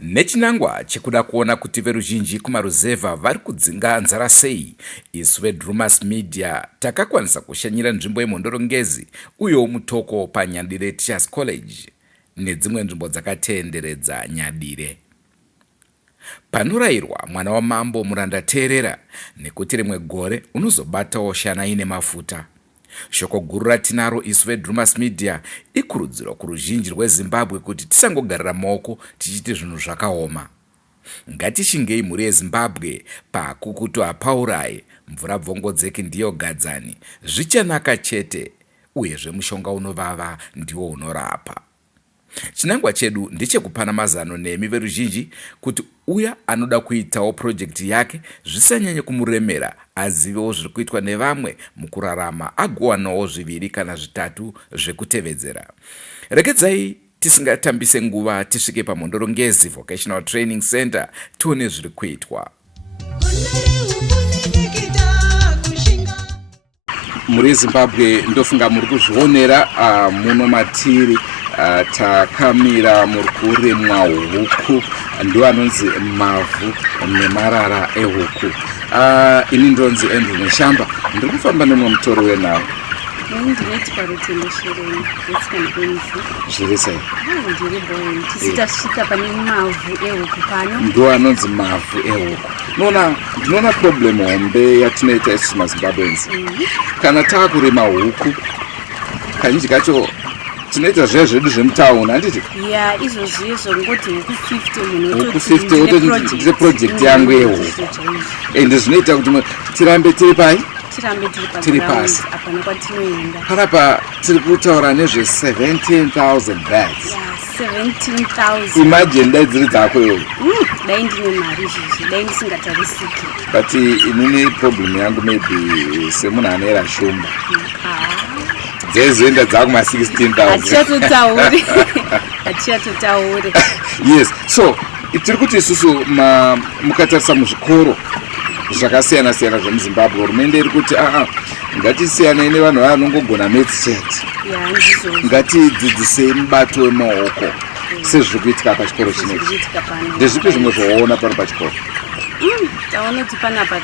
Nechinangwa chekuda kuona kuti veruzhinji kumaruzevha vari kudzinga nzara sei, isu veDrumas Media takakwanisa kushanyira nzvimbo yemhondorongezi uyewo mutoko paNyadire Teachers College nedzimwe nzvimbo dzakatenderedza Nyadire. Panorayirwa mwana wamambo Muranda Teerera nekuti rimwe gore unozobatawo shana ine mafuta. Shoko guru ratinaro isu veDrumas Media ikurudziro kuruzhinji rweZimbabwe kuti tisangogarira maoko tichiti zvinhu zvakaoma. Ngatishingei mhuri yeZimbabwe pakukutu hapaurai, mvura bvongodzeki ndiyo gadzani, zvichanaka chete, uyezve mushonga unovava ndiwo unorapa. Chinangwa chedu ndechekupana mazano nemi veruzhinji kuti uya anoda kuitawo projekti yake zvisanyanye kumuremera, azivewo zviri kuitwa nevamwe mukurarama, agowanawo 2 kana 3 zvekutevedzera. Regedzai tisingatambise nguva tisvike paMhondorongezi Vocational Training Center tione zviri kuitwa. Muri Zimbabwe ndofunga muri kuzvionera muno matiri takamira muri kuremwa huku, ndo anonzi mavhu nemarara ehuku. Ini ndonzi Andrew Neshamba, ndiri kufamba nemwe mutoro wenhau. Ndinoti parutendo shereni yesikanibonisi. Zviri sei? Ndiri boyi. Tisita pane mavhu ehuku pano. Ndo anonzi mavhu ehuku. Ndinoona problem hombe yatinoita isu maZimbabweans. Kana taakurema huku, kazhinji kacho tinoita zvedu zvemutauni, handiti? Ya, izvo ngoti huku 50 munhu huku 50 ndine project yangu yehuku. Ende zvinoita kuti tirambe tiri pai? Tiri pasi. Apana kwatinoenda. Panapa tiri kutaura nezve 17,000 bags. 17,000. Imagine dai dziri dzako iwe. Dai ndine mari izvizvi, dai ndisingatarisiki. But inini problem yangu maybe semunhu anoera shumba. Dzezoenda dzakuma 16,000. Hatichatotauri. Yes, so tiri kuti isusu mukatarisa muzvikoro zvakasiyana siyana zvemuZimbabwe, hurumende iri kuti ngatisiyanei nevanhu vanongogona maths chete. Ngatidzidzisei mubato wemaoko sezviri kuitika pachikoro chinechi. Ndezvipi zvimwe zvawaona pano pachikoro? Taona kuti panapa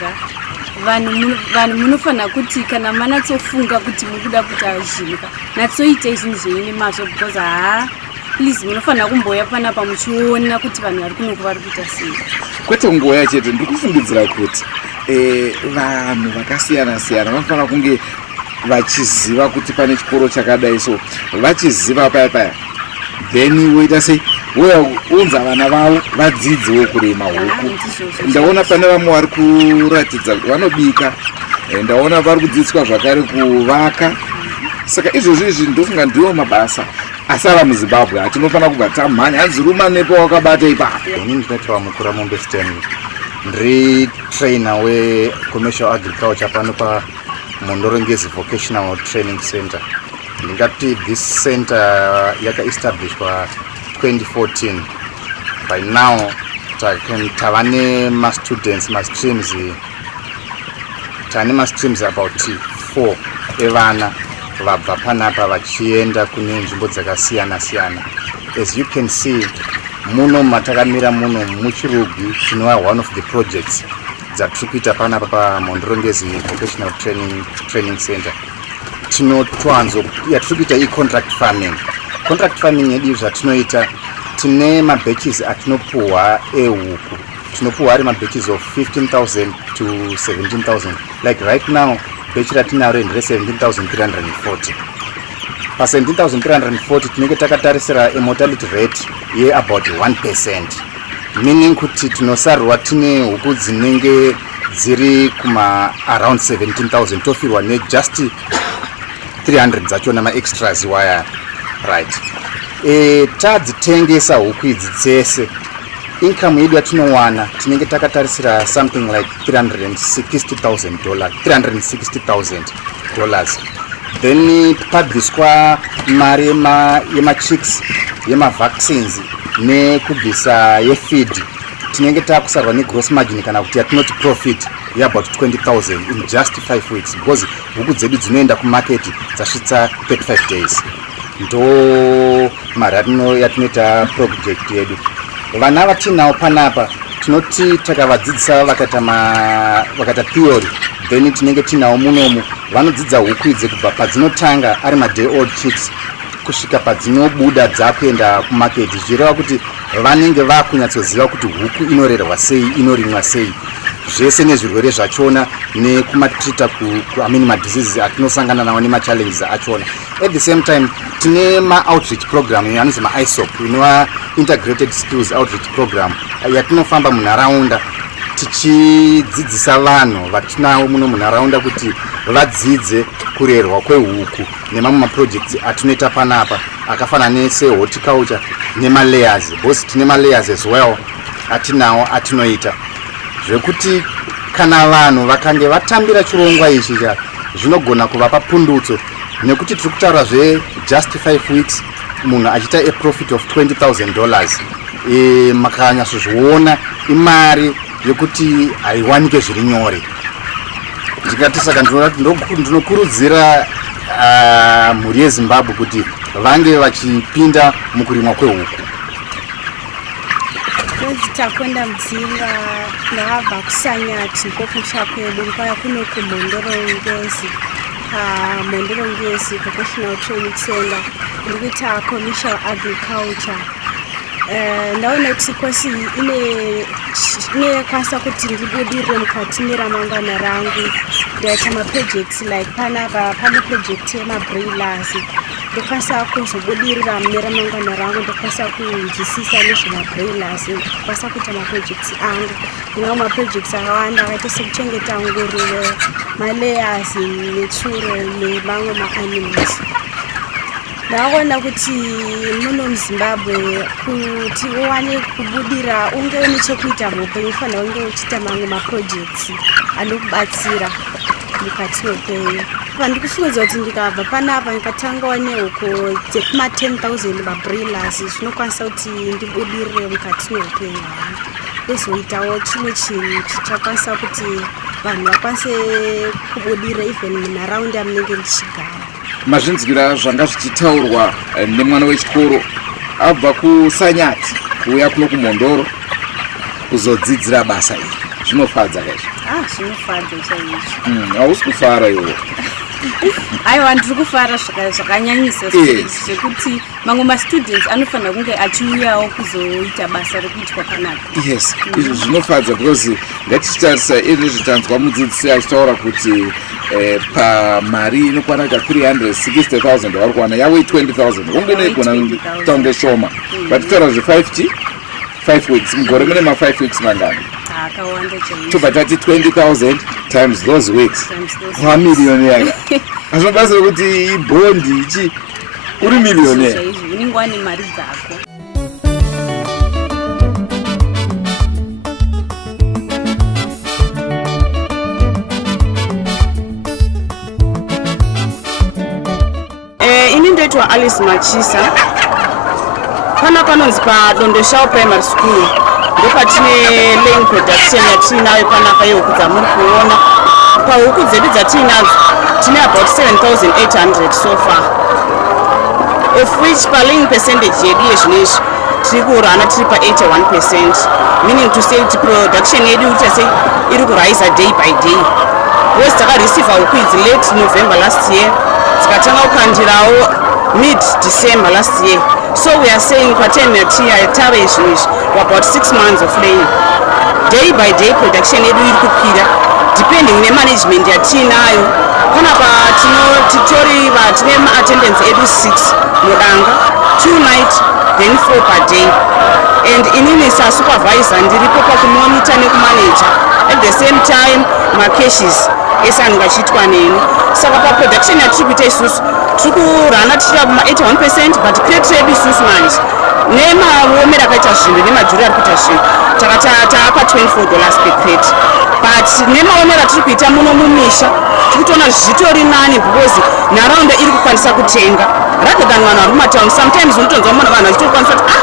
vanhu munofanira kuti kana manatsofunga kuti mukuda kuti azvimuka natsoitei zvinhu zveine mazvo, because please munofanira kumboya panapa muchiona kuti vanhu vari kunoku vari kuita sei. Kwete ngoya chete, ndiri kufungidzira kuti vanhu vakasiyana siyana vanofanira kunge vachiziva kuti pane chikoro chakadai, so vachiziva paya then woita sei unza vana vavo vadzidzewo kurema huku. Ndaona pane vamwe vari kuratidza vanobika, ndaona vari kudzidziswa zvakare kuvaka. Saka izvozvi ndofunga ndiwo mabasa asara muZimbabwe atinofanira kubva tamhanya. Hanzi ruma nepo wakabata ipapo. Ini ndinoitwa Mukura Mombe Stanley, ndiri trainer we-commercial agriculture pano paMhondorongezi Vocational Training Center. Ndingati this center yaka-establishwa 2014. By now tava nema-students, tane ma-streams about 4 evana vabva panapa vachienda kune nzvimbo dzakasiyana siyana. As you can see, muno matakamira muno muchirugwi chinova one of the projects dzatiri kuita panapa paMhondorongezi Vocational Training Center. Tiri kuita i-contract farming. Contract farming yedu zvatinoita, tine mabatches atinopuhwa ehuku. Tinopuhwa ari mabatches of 15,000 to 17,000. Like right now, batch ratinaro ndire 17,340. Pa 17,340 tinenge takatarisira a mortality rate ye about 1%. Meaning kuti tinosarwa tine huku dzinenge dziri kuma around 17,000, tofirwa ne just 300 dzacho nama extras waya, right? Tadzitengesa huku idzi dzese, income yedu yatinowana tinenge takatarisira something like $360,000. Then pabviswa mari yema-chicks, yema-vaccines nekubvisa yefeed, tinenge takusarwa ne-gross margin kana kuti yatinoti profit about 20,000 in just 5 weeks, because huku dzedu dzinoenda kumarket dzasvitsa 35 days. Ndo mari yatinoita project yedu. vana vatinawo panapa tinoti takavadzidzisa vakata theory, then tinenge tinawo munomu vanodzidza huku idzi kubva padzinotanga ari ma-day old chicks kusvika padzinobuda dzakuenda kumaketi, zvireva kuti vanenge vakunyatsoziva kuti huku inorerwa sei, inorimwa sei, zvese nezvirwere zvachona nekumatrita madiseases atinosangana nawo nemachallenges achona. At the same time tine ma-outreach program anonzi ma-ISOP, inova integrated skills outreach program, yatinofamba munharaunda tichidzidzisa vanhu vatinawo muno munharaunda kuti vadzidze kurerwa kwehuku nemamwe maprojects atinoita panapa akafanana sehorticulture nemalayers, because tine malayers as well atinawo atinoita, zvekuti kana vanhu vakange vatambira chirongwa ichi zvinogona kuvapa pundutso, nekuti tiri kutaura just 5 weeks munhu achiita a profit of $20,000. Makanyatsozviona imari yekuti haiwanike zviri nyore. Ndikati saka ndinokurudzira mhuri yeZimbabwe kuti vange vachipinda mukurimwa kwehuku. Takwenda Mdzinga, ndakabva kuSanyati kokusha kwedu ndikauya kuno kuMhondorongezi, Mhondorongezi Vocational Training Center, ndikuita commercial agriculture. Ndaona kuti kosi inekwanisa kuti ndibudirire mukati meramangwana rangu. Ndaita maprojects like panapa pane project yemabroilers, ndokwanisa kuzobudirira neramangwana rangu, ndokwanisa kunzwisisa nezvemabroilers, ndokwanisa kuita maprojects angu. Ndinawo maprojects akawanda akaita sekuchengeta nguruve, malayers, netsuro nemamwe maanimals. Ndaona kuti muno muZimbabwe kuti uwane kubudira unge une chekuita muupenyu ufanira unge uchiita mamwe maprojects anokubatsira mukati meupenyu. Ndikufunga kuti ndikabva panapa ndikatangawo nehuku dzekuma-10,000 mabroilers zvinokwanisa kuti ndibudirire mukati meupenyu hwangu, ndozoitawo chimwe chinhu chichakwanisa kuti vanhu vakwanise kubudira even munharaunda munenge muchigara. Mazvinzwira zvanga zvichitaurwa nemwana wechikoro abva kuSanyati kuuya kuno kuMhondoro kuzodzidzira basa iri. Zvinofadza kaizvo? Zvinofadza chaizvo. Hausi kufara iwo? Aiwa, ndiri kufara zvakanyanyisa zvekuti mamwe mastudents anofanira kunge achiuyawo kuzoita basa rekuitwa panapa. Yes, izvo zvinofadza because ngatichitarisa iri zvitanzwa mudzidzisi achitaura kuti pamari inokwana ka 360,000 vari kuwana yavo 20,000 unge negona taunge shoma, vatitaura zve 5 weeks mugore mune ma5 weeks mangani akawanda chaizvo. tobva tati 20,000 times those weeks wamiliyonera. Azvinobasa kuti ibhondi ichi uri miliyonera, unenge wane mari dzako. Ini ndoitwa Alice Machisa. Panonzi paDondoshawo Primary School ndopatine laying production yatinayo panapa yehuku dzamuri kuona. Pahuku dzedu dzatinadzo tine about 7,800 so far, of which pa-laying percentage yedu yezvinezvi tiri kurana tiri pa 81%, meaning to say kuti production yedu iri kurise day by day. Because takareceiva huku idzi late November last year, tikatanga kukandirawo mid-December last year. So we are saying pattern tave izvinezvi about 6 months of laying. Day by day production yedu iri kukwira depending nemanagement yatinayo. Panapa tine attendance edu 6 mudanga, 2 night then 4 per day, and inini supervisor ndiripo pakumonitor nekumanager at the same time makeshes esanhu achiitwa neni. Saka paproduction yatiri kuita isusu tiri kurana tichira kuma 81%, but crate yedu isusu manje nemaomero akaita zvinhu nemajuri ari kuita zvinhu taapa $24 per crate, but nemaomero atiri kuita muno mumisha tiri kutoona zvitori nani because nharaunda iri kukwanisa kutenga. rather than vanhu vari kumatown. Sometimes unotonzwa mona vanhu vachitokwanisa kuti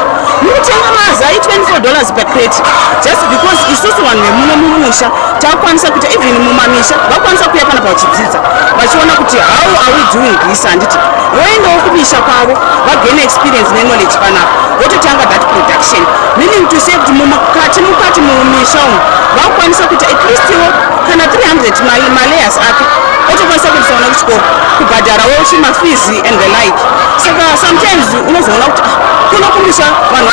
mukutenga mazai $24 per crate just because isusu vanhu vemuno mumusha takwanisa kuti even mumamisha vakwanisa kuuya pana pachidzidza vachiona kuti how are we doing this. Handiti voendawo kumisha kwavo vagain experience neknowledge panapa vototanga that production, meaning to say kuti mukati mumisha umu vakwanisa kuti at least iwo kana 300 malayers ake otokwanisa kuisaona kuchikoro kubhadharawo chimafees and the like. Saka sometimes unozoona kuti kuno kumisha vanhu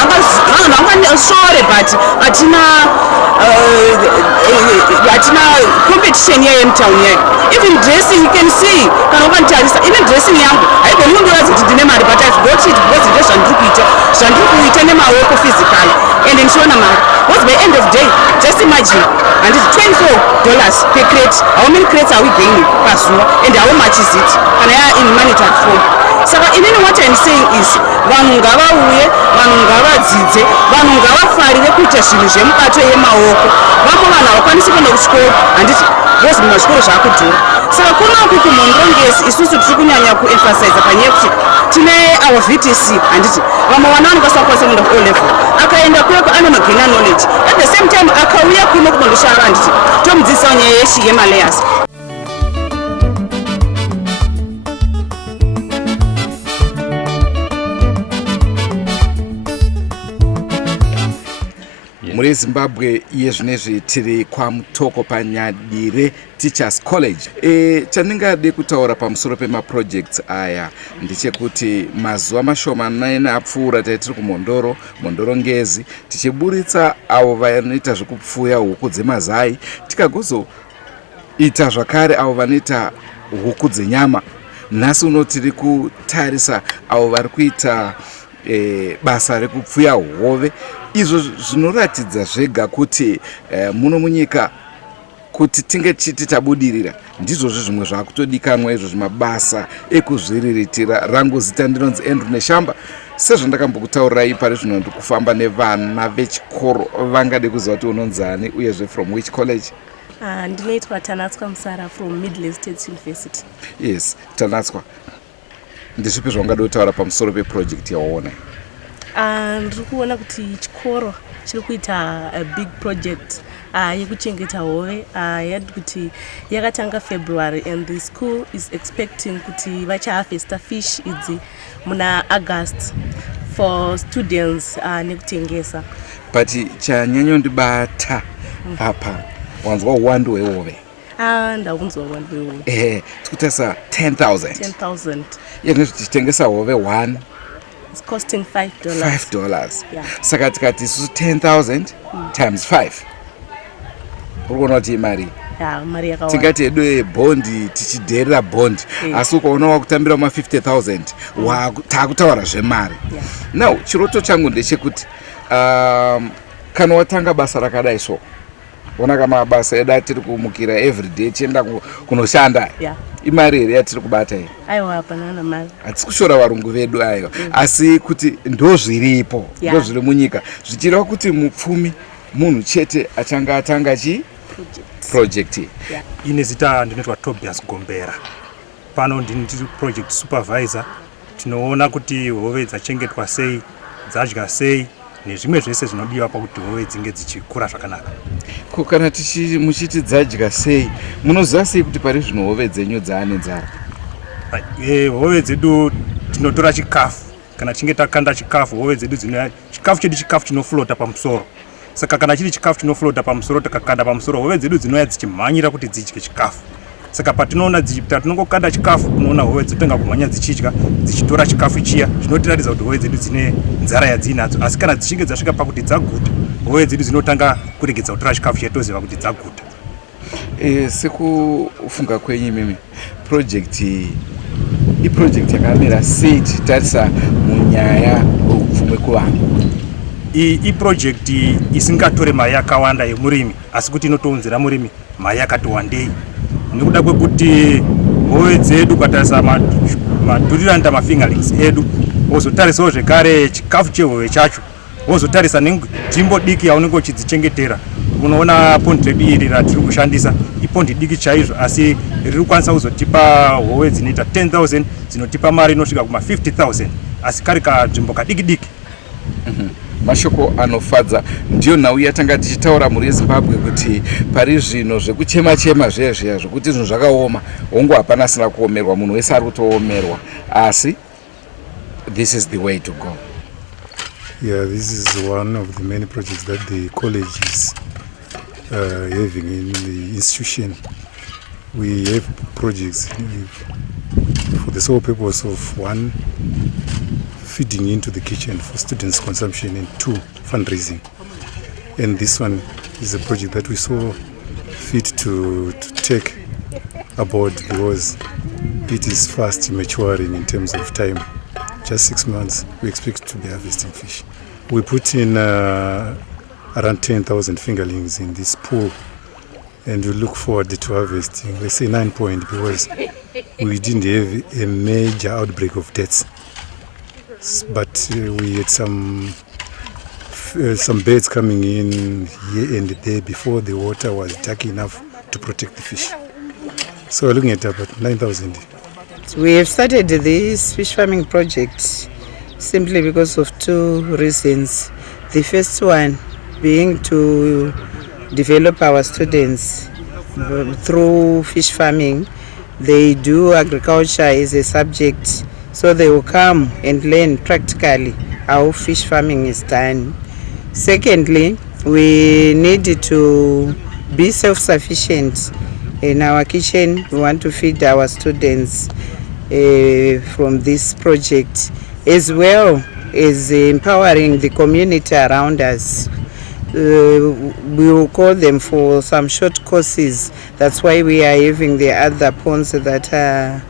vangasore but hatina competition yayo yemutown yayo. Even dressing you can see kana ukantarisa ine dressing yangu haigoni kundiratidza kuti ndine mari but I've got it because ndo zvandiri kuita nemaoko physically and ndichiona mari because by end of day just imagine handiti $24 per crate. How many crates are we gaining pazuva and how much is it kana in monetary form? Saka inini what I'm saying is vanhu ngavauye, vanhu ngavadzidze, vanhu ngavafarire kuita zvinhu zvemubato yemaoko. Vamwe vanhu havakwanisi kuenda kuchikoro handiti because mumachikoro zvakudhura. Saka kunoku kumhondongesi isusu tiri kunyanya kuemphasize panyaya kuti tine our VTC handiti vamwe vana vanokwanisa kuenda ku O level akaenda kuyeko ane magain knowledge at the same time akauya kuno kunondoshara handiti tomudzidzisa nyaya yeshi yemalayers. muri Zimbabwe yezvinezvi tiri kwamutoko paNyadire Teachers College. Chandingade kutaura pamusoro pemaprojects aya ndechekuti mazuva mashomanene apfuura taitiri kumhondoro ngezi tichiburitsa avo vanoita zvekupfuya huku dzemazai tikagozoita zvakare avo vanoita huku dzenyama. Nhasi uno tiri kutarisa avo vari kuita basa rekupfuya hove. Izvo zvinoratidza zvega kuti muno munyika kuti tinge chiti tabudirira ndizvozvo zvimwe zvakutodikanwa izvo zvimabasa ekuzviriritira. Rangu zita ndinonzi Andrew Neshamba. Sezvandakambokutaurirai pari zvino ndikufamba nevana vechikoro vangade kuziva kuti unonzani uyezve from which college? Ndinoitwa Tanatswa Musara from Midland State University. Yes, Tanatswa. Ndezvipi zvangade kutaura pamusoro peproject yawaona? Ndiri kuona kuti chikoro chiri kuita a big project yekuchengeta hove yati kuti yakatanga February and the school is expecting kuti vachaharvesta fish idzi muna August for students nekutengesa. But chanyanyondibata apa wanzwa uwandu hwehove? Ndakunzwa uwandu hwehove. Tikutarisa 10,000. 10,000. Yenezvi tichitengesa hove 1 it's costing $5. $5. Yeah. Saka tikati isusu 10,000 times 5. Urikuona kuti imari. Yeah, mari yakawanda. Tingati edu yebhondi tichidherera bhondi asi ukaona wakutambira ma50,000 takutaura zvemari. Now chiroto changu ndechekuti kana watanga basa rakadai so ona kama basa edu atiri kumukira everyday tienda kunoshanda imari here yatiri kubata iyi? Aiwa, hapana mari. Hatisi kushora varungu vedu ayo asi kuti ndozviripo ndozviri munyika zvichireva kuti mupfumi munhu chete achanga atanga project. Ine zita ndinoitwa Tobias Gombera. Pano ndiri project supervisor. Tinoona kuti hove dzachengetwa sei, dzadya sei nezvimwe zvese zvinodiwa pakuti hove dzinge dzichikura zvakanaka. Kana muchiti dzadya sei munoziva sei kuti pari zvino hove dzenyu dzaane nzara? Hove dzedu tinotora chikafu kana tichinge takanda chikafu hove dzedu chikafu chedu chikafu chinoflota pamusoro. Saka kana chiri chikafu chinoflota pamusoro takakanda pamusoro hove dzedu dzinouya dzichimhanyira kuti dzidye chikafu. Saka patinoona tinongokanda chikafu unoona hove dzotenga kumhanya dzichidya dzichitora chikafu chiya zvinotiratidza kuti hove dzedu dzine nzara yadzinadzo. Asi kana dzichinge dzasvika pakuti dzaguta hove dzedu dzinotanga kuregedza kutora chikafu chetoziva kuti dzaguta. Sekufunga kwenyu mimi iproject yakamira sei tichitarisa munyaya yeupfumi kuvanhu? Iproject isingatore mari yakawanda yemurimi asi kuti inotounzira murimi mari yakati wandei nekuda kwekuti hove dzedu ukatarisa madhuriranda mafingerlings edu wozotarisawo zvekare chikafu chehove chacho wozotarisa nenzvimbo diki yaunenge uchidzichengetera unoona pondi redu iri ratiri kushandisa ipondi diki chaizvo asi riri kukwanisa kuzotipa hove dzinoita 10,000 dzinotipa mari inosvika kuma 50,000 asi kari kanzvimbo kadiki diki. Mashoko anofadza ndiyo nhau yatanga tichitaura mhuri yeZimbabwe kuti pari zvino zvekuchema-chema zviya zvokuti zvinhu zvakaoma hongu hapana sina kuomerwa, munhu wese ari kutoomerwa, asi this is the way to go. Yeah, this is one of the many projects that the college is having in the institution. We have projects for the sole purpose of one, feeding into the kitchen for students' consumption, and two, fundraising. And this one is a project that we saw fit to take aboard because it is fast maturing in terms of time. Just 6 months, we expect to be harvesting fish. We put in around 10,000 fingerlings in this pool, and we look forward to harvesting, let's say 9 point, because we didn't have a major outbreak of deaths. But we had some birds coming in here and there before the water was dark enough to protect the fish. So we're looking at about 9,000. We have started this fish farming project simply because of two reasons. The first one being to develop our students through fish farming. They do agriculture as a subject, so they will come and learn practically how fish farming is done. Secondly, we need to be self-sufficient in our kitchen. We want to feed our students from this project, as well as empowering the community around us. We will call them for some short courses. That's why we are having the other ponds that are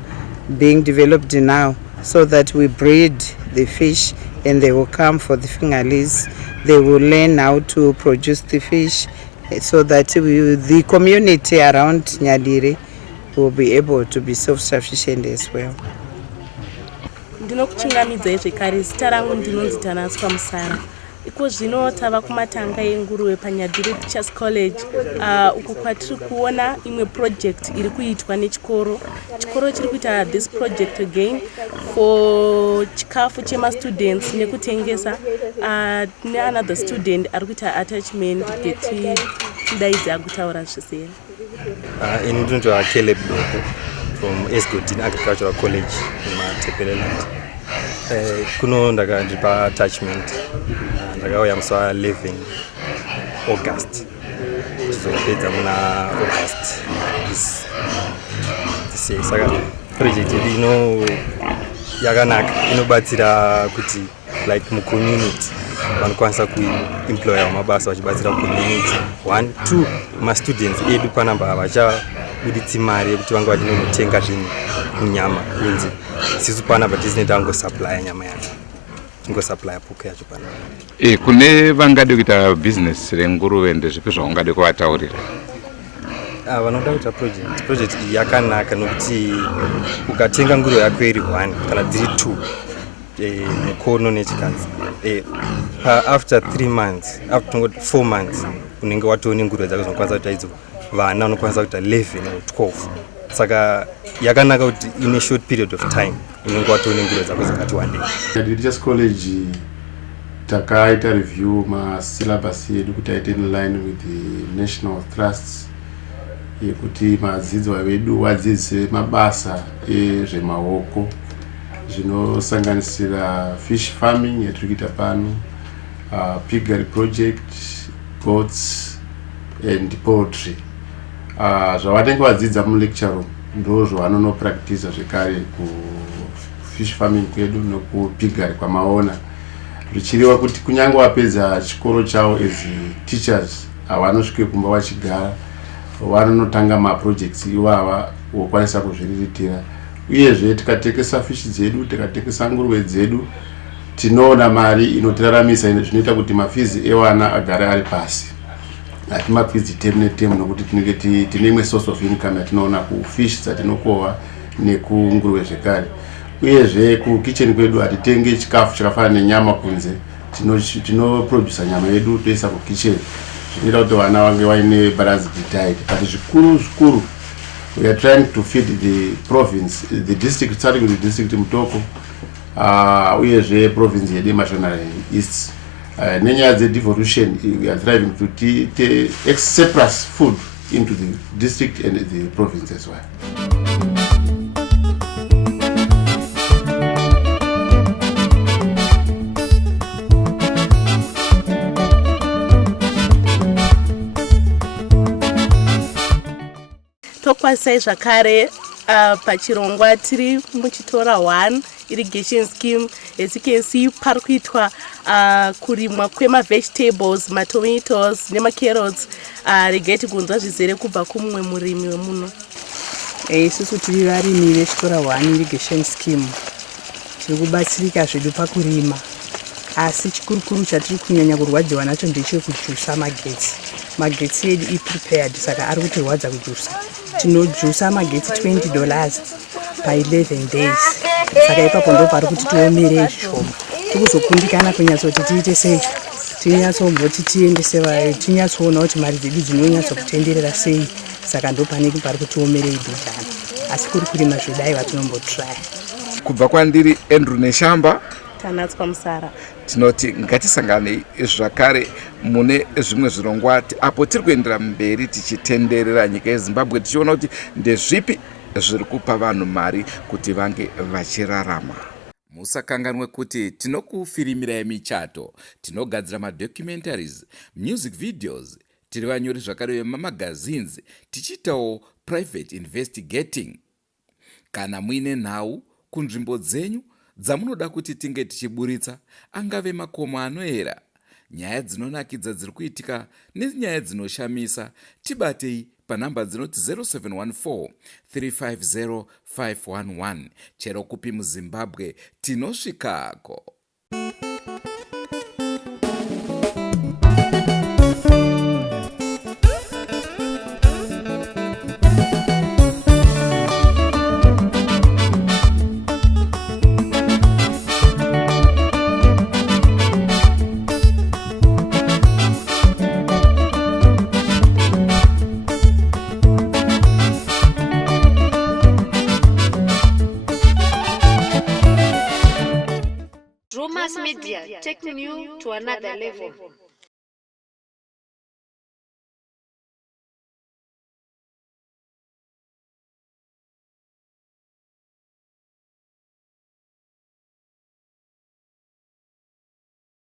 being developed now, so that we breed the fish and they will come for the fingerlings. They will learn how to produce the fish, so that the community around Nyadire will be able to be self-sufficient as well. Ndinokuchingamidzai zvekare. Zita rangu ndinonzi Tanaswa Musara. Iko zvino tava kumatanga enguruve paNyadire Teachers College, uko kwatiri kuona imwe project iri kuitwa nechikoro. Chikoro chiri kuita this project again for chikafu chema students nekutengesa. Another student ari kuita attachment geti daidza akutaura zvese. Ini ndinonzi Caleb Doko from Esgodin Agricultural College in Matepeleland. Kuno ndakandiripa attachment, ndakauya musi wa11 August, tizopedza muna August this year. Saka project yedu ino yakanaka, inobatsira kuti like mucommunity vanokwanisa kuemploya mabasa vachibatsira community. 1, 2, mastudents edu panamba vachabuditsi mari yekuti vange vachinotenga zvinhu munyama kunze. Sisu panapa tisinoita angosupply nyama yacho, tingosupply puku yacho panapa. Kune vangade kuita business renguruve ndezvipi zvaungade kuvataurira? Vanoda kuita project iyi yakanaka nokuti ukatenga nguruve yako iri 1 kana dziri 2 mukono nechikadzi, after 3 months, after 4 months unenge watoone nguruve dzako dzinokwanisa kuita idzo vana, unokwanisa kuita 11 or 12. Saka yakanaka kuti in a short period of time unenge watoone nguruve dzako dzakati wandei. Teachers College takaita review masyllabus yedu kuti aite in line with the national trusts, yekuti madzidzwa vedu vadzidzise mabasa ezvemaoko zvinosanganisira fish farming yatiri kuita pano, piggery project, goats and poultry. Zvavanenge vadzidza mulecture room ndo zvavanonopractice zvekare kufish farming kwedu nekupiggery kwamaona, zvichireva kuti kunyange vapedza chikoro chavo as teachers havanosvike kumba vachigara, vanonotanga maprojects ivava vokwanisa kuzviriritira. Uyezve tikatekesa fish dzedu, tikatekesa nguruve dzedu, tinoona mari inotiraramisa, zvinoita kuti mafizi evana agare ari pasi. Hatimafizi term neterm nokuti tinenge tine imwe source of income yatinoona kufish dzatinokova nekunguruve zvekare. Uyezve kukitchen kwedu hatitenge chikafu chakafanana nenyama kunze, tinoproduce nyama yedu toisa kukitchen, zvinoita kuti vana vange vaine balanced diet. But zvikuru We are trying to feed the province, the district, starting with the district Mutoko, uyezve province yedu Mashonaland East. Nenyaya devolution, we are trying to take surplus food into the district and the province as well. Tokwasai zvakare pachirongwa tiri muchitora 1 irrigation scheme. As you can see, pari kuitwa kurimwa kwema-vegetables, matomatoes nemacarrots. Regai kunzwa zvizere kubva kumumwe murimi wemuno. Isusu tiri varimi vechikora 1 irrigation scheme. Tiri kubatsirika zvedu pakurima. Asi chikurukuru chatiri kunyanya kurwadziwa nacho ndechekujusa magetsi. Magetsi edu i-prepared, saka ari kutirwadza kujusa. Tinojusa magetsi $20 pa 11 days. Saka ipapo ndo pari kuti tiomere zvishoma. Tikuzokundikana kunyatsoti tiite sei, tinyatsomboti tiendese tinyatsoona kuti mari dzedu dzinonyatsokutenderera sei. Saka ndo panenge pari kuti tiomere idhidhana. Asi kuri kurima zvedai vatinombotry. Kubva kwandiri Andrew Neshamba, Tanatswa Musara. Tinoti ngatisangane zvakare mune zvimwe zvirongwa apo tiri kuendera mberi tichitenderera nyika yeZimbabwe tichiona kuti ndezvipi zviri kupa vanhu mari kuti vange vachirarama. Musakanganwe kuti tinokufirimirai michato, tinogadzira madocumentaries, music videos, tiri vanyori zvakare vemamagazines, tichitawo private investigating. Kana muine nhau kunzvimbo dzenyu dzamunoda kuti tinge tichiburitsa, angave makomo anoera, nyaya dzinonakidza dziri kuitika nenyaya dzinoshamisa, tibatei panhamba dzinoti 0714 350 511. Chero kupi muZimbabwe tinosvikako. Drumas Media, taking you to another level.